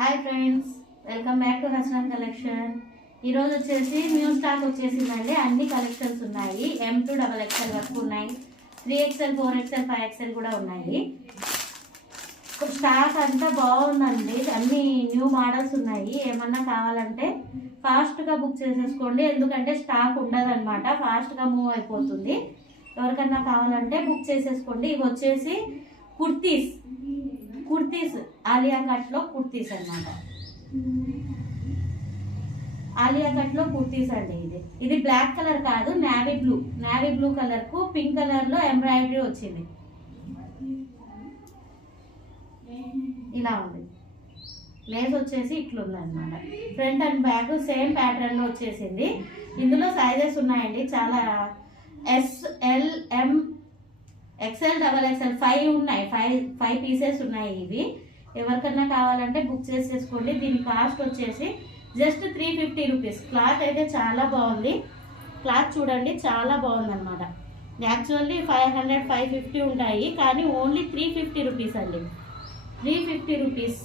Hi friends, welcome back to Hasan collection. ఈరోజు వచ్చేసి new stock వచ్చేసిందండి. అన్ని కలెక్షన్స్ ఉన్నాయి. M2 XXL వరకు ఉన్నాయి. 3XL 4XL 5XL కూడా ఉన్నాయి. స్టాక్ అంతా బాగుందండి. అన్ని న్యూ మోడల్స్ ఉన్నాయి. ఏమన్నా కావాలంటే ఫాస్ట్గా బుక్ చేసేసుకోండి, ఎందుకంటే స్టాక్ ఉండదన్నమాట. ఫాస్ట్గా మూవ్ అయిపోతుంది. ఎవరికన్నా కావాలంటే బుక్ చేసేసుకోండి. ఇవి వచ్చేసి కుర్తీస్ ఆలియా కట్లో కుర్తీస్ అన్నమాట. ఆలియా కట్లో కుర్తీస్ అండి. ఇది బ్లాక్ కలర్ కాదు, నావీ బ్లూ కలర్ కు పింక్ కలర్ లో ఎంబ్రాయిడరీ వచ్చింది. ఇలా ఉంది. లేస్ వచ్చేసి ఇట్లుంది అనమాట. Front and back same pattern లో వచ్చేసింది. ఇందులో సైజెస్ ఉన్నాయండి చాలా. SL M XL XXL 5 ఉన్నాయి. 5 పీసెస్ ఉన్నాయి. ఇవి ఎవరికన్నా కావాలంటే బుక్ చేసేసుకోండి. దీని కాస్ట్ వచ్చేసి జస్ట్ 350 రూపీస్. క్లాత్ అయితే చాలా బాగుంది. క్లాత్ చూడండి, చాలా బాగుంది అనమాట. యాక్చువల్లీ 500 550 ఉంటాయి, కానీ ఓన్లీ 350 రూపీస్ అండి. 350 రూపీస్.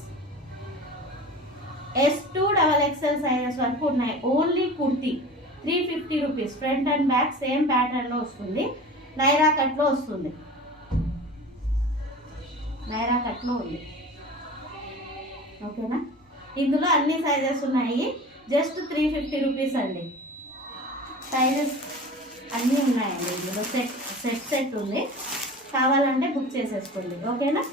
S2 XXL సైజెస్ వరకు ఉన్నాయి. Only kurti 350 rupees. Front and back same pattern లో వస్తుంది. నైరా కట్లో వస్తుంది. నైరా కట్లో ఉంది. ఓకేనా? ఇందులో అన్ని సైజెస్ ఉన్నాయి. జస్ట్ 350 రూపీస్ అండి. సైజెస్ అన్నీ ఉన్నాయండి. ఇందులో సెట్ ఉంది. కావాలంటే బుక్ చేసేసుకోండి. ఓకేనా?